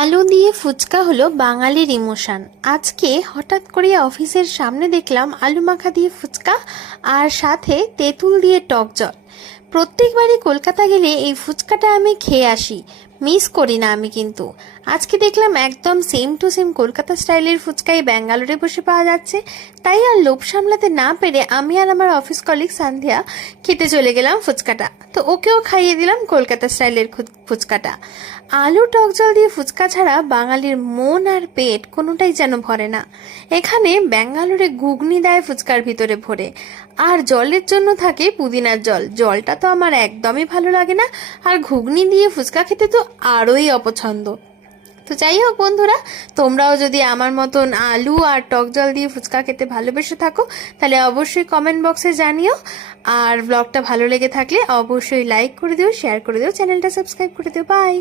আলু দিয়ে ফুচকা হলো বাঙালির ইমোশন। আজকে হঠাৎ করে অফিসের সামনে দেখলাম আলু মাখা দিয়ে ফুচকা আর সাথে তেঁতুল দিয়ে টক জল। প্রত্যেকবারই কলকাতা গেলে এই ফুচকাটা আমি খেয়ে আসি, মিস করি না আমি। কিন্তু আজকে দেখলাম একদম সেম টু সেম কলকাতা স্টাইলের ফুচকাই ব্যাঙ্গালোরে বসে পাওয়া যাচ্ছে। তাই আর লোভ সামলাতে না পেরে আমি আর আমার অফিস কলিগ সান্ধ্যা খেতে চলে গেলাম ফুচকাটা। তো ওকেও খাইয়ে দিলাম কলকাতা স্টাইলের ফুচকাটা। আলু টক জল দিয়ে ফুচকা ছাড়া বাঙালির মন আর পেট কোনোটাই যেন ভরে না। এখানে ব্যাঙ্গালোরে ঘুগনি দেয় ফুচকার ভিতরে ভরে, আর জলের জন্য থাকে পুদিনার জল। জলটা তো আমার একদমই ভালো লাগে না, আর ঘুগনি দিয়ে ফুচকা খেতে তো আরোই অপছন্দ। তো যাই হোক বন্ধুরা, তোমরাও যদি আমার মতন আলু আর টক জল দিয়ে ফুচকা খেতে ভালোবেসে থাকো তাহলে অবশ্যই কমেন্ট বক্সে জানিও। আর ব্লগটা ভালো লেগে থাকলে অবশ্যই লাইক করে দিও, শেয়ার করে দিও, চ্যানেলটা সাবস্ক্রাইব করে দিও। বাই।